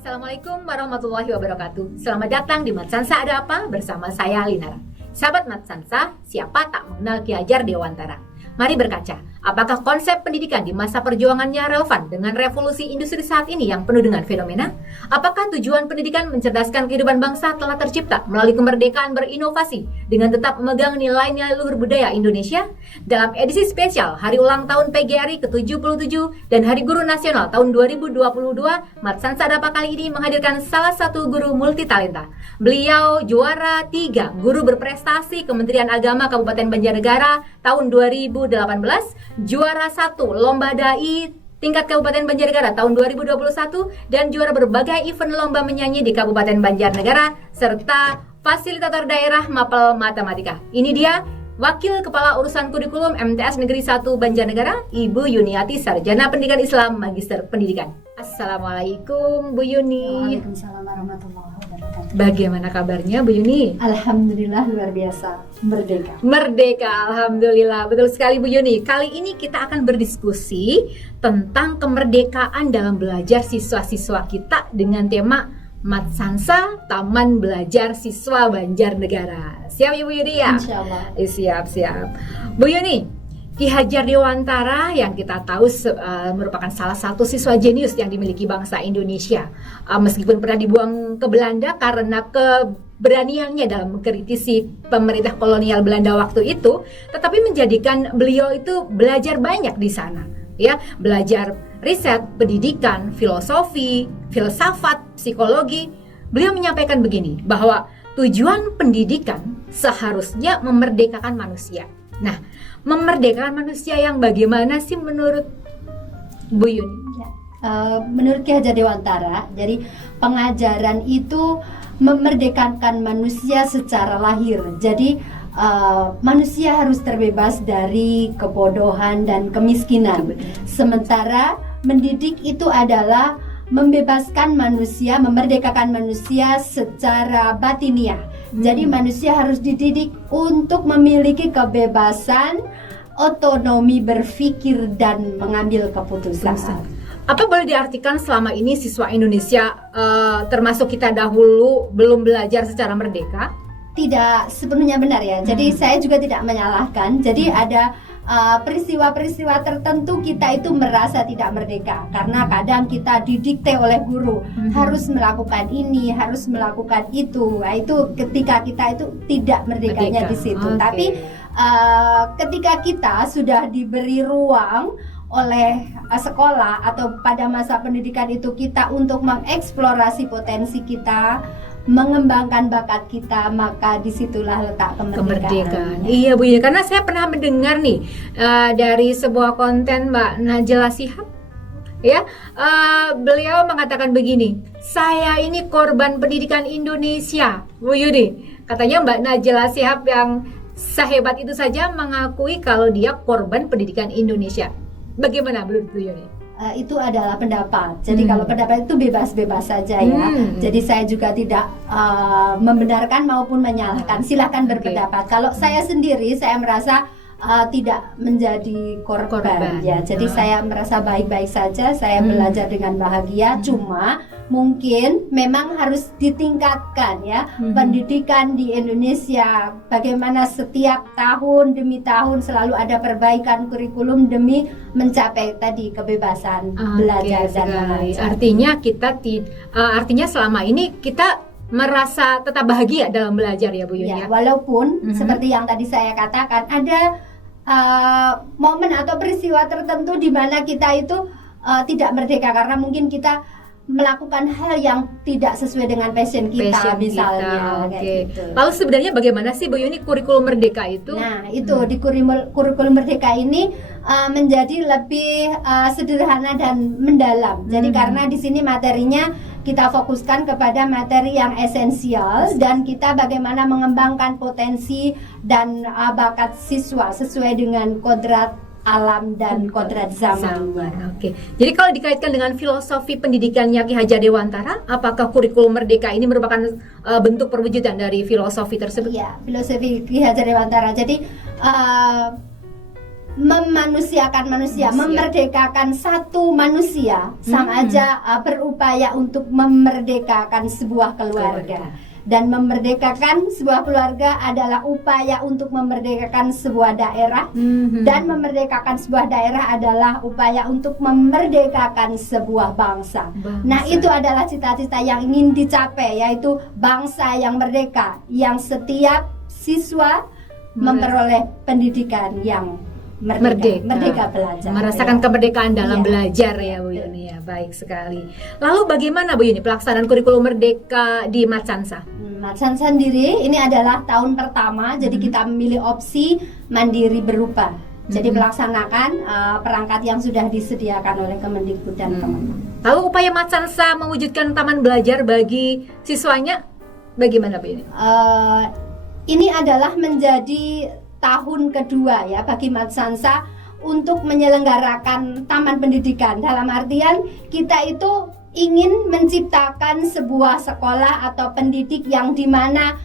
Assalamualaikum warahmatullahi wabarakatuh. Selamat datang di Matsansa Ada Apa bersama saya Linara. Sahabat Matsansa, siapa tak mengenal Ki Hajar Dewantara? Mari berkaca, apakah konsep pendidikan di masa perjuangannya relevan dengan revolusi industri saat ini yang penuh dengan fenomena? Apakah tujuan pendidikan mencerdaskan kehidupan bangsa telah tercipta melalui kemerdekaan berinovasi dengan tetap memegang nilai-nilai luhur budaya Indonesia? Dalam edisi spesial Hari Ulang Tahun PGRI ke-77 dan Hari Guru Nasional tahun 2022, Matsansa Ada Apa kali ini menghadirkan salah satu guru multitalenta. Beliau juara 3 guru berprestasi Kementerian Agama Kabupaten Banjarnegara tahun 2018, juara 1 Lomba Dai tingkat Kabupaten Banjarnegara tahun 2021, dan juara berbagai event lomba menyanyi di Kabupaten Banjarnegara, serta fasilitator daerah Mapel Matematika. Ini dia Wakil Kepala Urusan Kurikulum MTS Negeri 1 Banjarnegara, Ibu Yuniati, Sarjana Pendidikan Islam, Magister Pendidikan. Assalamualaikum Bu Yuni. Waalaikumsalam warahmatullahi wabarakatuh. Bagaimana kabarnya Bu Yuni? Alhamdulillah luar biasa, merdeka. Merdeka, alhamdulillah. Betul sekali Bu Yuni. Kali ini kita akan berdiskusi tentang kemerdekaan dalam belajar siswa-siswa kita dengan tema Matsansa Taman Belajar Siswa Banjarnegara. Siap ya Bu Yuni ya? Insyaallah. Siap. Bu Yuni, Ki Hajar Dewantara yang kita tahu merupakan salah satu siswa jenius yang dimiliki bangsa Indonesia. Meskipun pernah dibuang ke Belanda karena keberaniannya dalam mengkritisi pemerintah kolonial Belanda waktu itu, tetapi menjadikan beliau itu belajar banyak di sana. Ya, belajar riset, pendidikan, filosofi, filsafat, psikologi. Beliau menyampaikan begini, bahwa tujuan pendidikan seharusnya memerdekakan manusia. Nah, memerdekakan manusia yang bagaimana sih menurut Bu Yuni? Ya. Menurut Ki Hajar Dewantara, jadi pengajaran itu memerdekakan manusia secara lahir. Jadi manusia harus terbebas dari kebodohan dan kemiskinan. Sementara mendidik itu adalah membebaskan manusia, memerdekakan manusia secara batiniah. Jadi manusia harus dididik untuk memiliki kebebasan, otonomi berpikir dan mengambil keputusan. Apa boleh diartikan selama ini siswa Indonesia termasuk kita dahulu belum belajar secara merdeka? Tidak sepenuhnya benar ya. Jadi saya juga tidak menyalahkan. Jadi ada peristiwa-peristiwa tertentu kita itu merasa tidak merdeka karena kadang kita didikte oleh guru harus melakukan ini, harus melakukan itu. Nah, itu ketika kita itu tidak merdekanya di situ. Tapi ketika kita sudah diberi ruang oleh sekolah atau pada masa pendidikan itu kita untuk mengeksplorasi potensi kita, mengembangkan bakat kita, maka disitulah letak kemerdekaan. Iya Bu ya, karena saya pernah mendengar nih dari sebuah konten Mbak Najla Shihab, ya, beliau mengatakan begini, saya ini korban pendidikan Indonesia, Bu Yuni. Katanya Mbak Najla Shihab yang sehebat itu saja mengakui kalau dia korban pendidikan Indonesia. Bagaimana menurut Bu Yuni? Itu adalah pendapat. Jadi kalau pendapat itu bebas-bebas saja ya. Jadi saya juga tidak membenarkan maupun menyalahkan. Silakan berpendapat. Kalau saya sendiri, saya merasa tidak menjadi korban. Ya. Jadi saya merasa baik-baik saja. Saya belajar dengan bahagia. Cuma mungkin memang harus ditingkatkan ya pendidikan di Indonesia. Bagaimana setiap tahun demi tahun selalu ada perbaikan kurikulum demi mencapai tadi kebebasan belajar dan mengajar. Artinya selama ini kita merasa tetap bahagia dalam belajar ya Bu Yuni. Ya, walaupun seperti yang tadi saya katakan ada momen atau peristiwa tertentu di mana kita itu tidak merdeka karena mungkin kita melakukan hal yang tidak sesuai dengan passion kita misalnya. Gitu. Lalu sebenarnya bagaimana sih Bu Yuni kurikulum merdeka itu? Nah itu di kurikulum merdeka ini menjadi lebih sederhana dan mendalam. Jadi karena di sini materinya kita fokuskan kepada materi yang esensial dan kita bagaimana mengembangkan potensi dan bakat siswa sesuai dengan kodrat alam dan kodrat zaman. Oke. Jadi kalau dikaitkan dengan filosofi pendidikannya Ki Hajar Dewantara, apakah kurikulum merdeka ini merupakan bentuk perwujudan dari filosofi tersebut? Iya, filosofi Ki Hajar Dewantara. Jadi memanusiakan manusia, memerdekakan satu manusia, sama aja berupaya untuk memerdekakan sebuah keluarga. Dan memerdekakan sebuah keluarga adalah upaya untuk memerdekakan sebuah daerah, dan memerdekakan sebuah daerah adalah upaya untuk memerdekakan sebuah bangsa. Nah, itu adalah cita-cita yang ingin dicapai, yaitu bangsa yang merdeka, yang setiap siswa memperoleh pendidikan yang merdeka belajar, merasakan kemerdekaan dalam belajar ya Bu Yuni ya. Baik sekali. Lalu bagaimana Bu Yuni pelaksanaan kurikulum merdeka di Matsansa? Matsansa sendiri ini adalah tahun pertama, jadi kita memilih opsi mandiri berupa. Jadi melaksanakan perangkat yang sudah disediakan oleh Kemendikbud dan Kementerian. Lalu upaya Matsansa mewujudkan taman belajar bagi siswanya bagaimana Bu Yuni? Ini adalah menjadi tahun kedua ya bagi Matsansa untuk menyelenggarakan taman pendidikan. Dalam artian kita itu ingin menciptakan sebuah sekolah atau pendidik yang dimana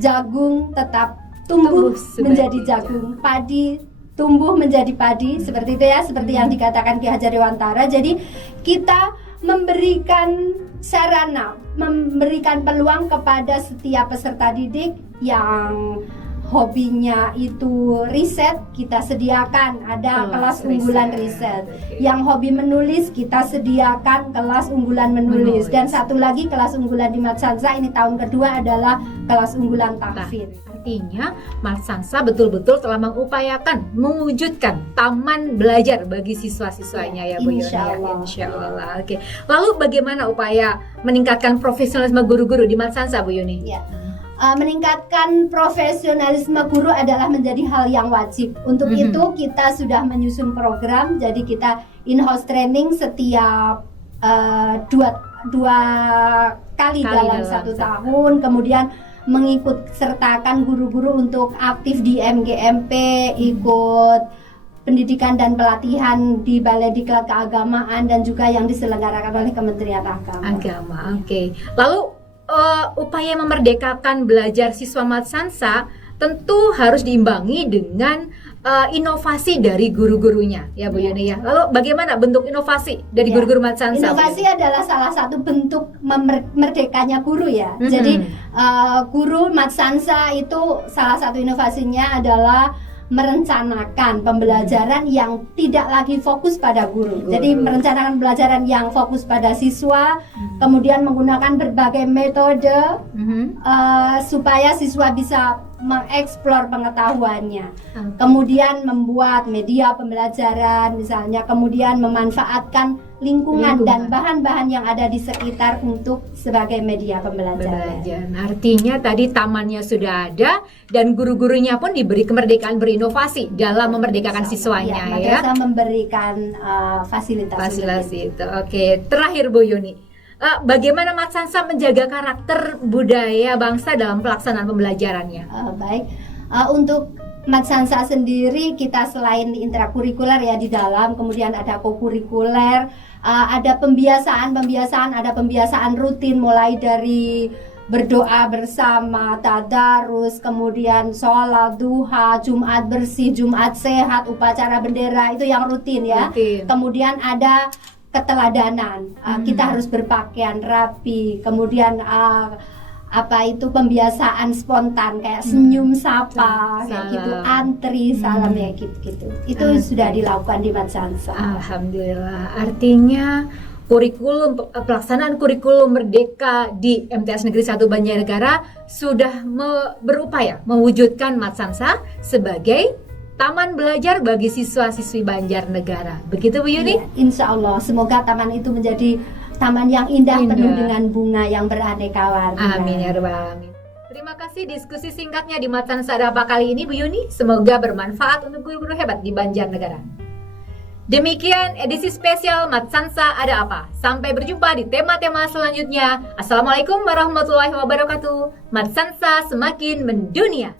jagung tetap tumbuh menjadi jagung, padi tumbuh menjadi padi, seperti itu ya, seperti yang dikatakan Ki Hajar Dewantara. Jadi kita memberikan sarana, memberikan peluang kepada setiap peserta didik yang hobinya itu riset, kita sediakan ada kelas unggulan riset. Yang hobi menulis, kita sediakan kelas unggulan menulis. Dan satu lagi kelas unggulan di Matsansa ini tahun kedua adalah kelas unggulan tahfidz. Artinya Matsansa betul-betul telah mengupayakan mewujudkan taman belajar bagi siswa-siswanya ya Bu Yuni. Insya Allah. Oke. Lalu bagaimana upaya meningkatkan profesionalisme guru-guru di Matsansa Bu Yuni? Ya. Meningkatkan profesionalisme guru adalah menjadi hal yang wajib. Untuk itu kita sudah menyusun program. Jadi kita in-house training setiap dua kali dalam satu tahun. Kemudian mengikut sertakan guru-guru untuk aktif di MGMP, ikut pendidikan dan pelatihan di Balai Diklat Keagamaan dan juga yang diselenggarakan oleh Kementerian Agama. Oke. Lalu upaya memerdekakan belajar siswa Matsansa tentu harus diimbangi dengan inovasi dari guru-gurunya ya Bu Yuni ya. Lalu bagaimana bentuk inovasi dari guru-guru Matsansa? Inovasi adalah salah satu bentuk merdekanya guru ya. Jadi guru Matsansa itu salah satu inovasinya adalah merencanakan pembelajaran yang tidak lagi fokus pada guru. Jadi merencanakan pembelajaran yang fokus pada siswa, kemudian menggunakan berbagai metode supaya siswa bisa mengeksplor pengetahuannya. Kemudian membuat media pembelajaran misalnya, kemudian memanfaatkan lingkungan dan bahan-bahan yang ada di sekitar untuk sebagai media pembelajaran. Artinya tadi tamannya sudah ada dan guru-gurunya pun diberi kemerdekaan berinovasi dalam memerdekakan siswanya ya. Madrasah memberikan fasilitas itu. Oke, terakhir Bu Yuni. Bagaimana Matsansa menjaga karakter budaya bangsa dalam pelaksanaan pembelajarannya? Baik, untuk Matsansa sendiri kita selain intrakurikuler ya di dalam, kemudian ada kokurikuler, ada pembiasaan, ada pembiasaan rutin mulai dari berdoa bersama, tadarus, kemudian sholat duha, Jumat bersih, Jumat sehat, upacara bendera itu yang rutin ya. Kemudian ada keteladanan, kita harus berpakaian rapi, kemudian pembiasaan spontan kayak senyum sapa, kayak gitu, antri, salam ya gitu. Itu sudah dilakukan di Matsansa. Alhamdulillah. Artinya pelaksanaan kurikulum merdeka di MTS Negeri 1 Banjarnegara sudah berupaya mewujudkan Matsansa sebagai taman belajar bagi siswa-siswi Banjarnegara. Begitu Bu Yuni? Ya, insya Allah. Semoga taman itu menjadi taman yang indah. Penuh dengan bunga yang beraneka warna. Amin ya rabbal alamin. Terima kasih diskusi singkatnya di Matsansa Ada Apa kali ini Bu Yuni. Semoga bermanfaat untuk guru-guru hebat di Banjarnegara. Demikian edisi spesial Matsansa Ada Apa. Sampai berjumpa di tema-tema selanjutnya. Assalamualaikum warahmatullahi wabarakatuh. Matsansa semakin mendunia.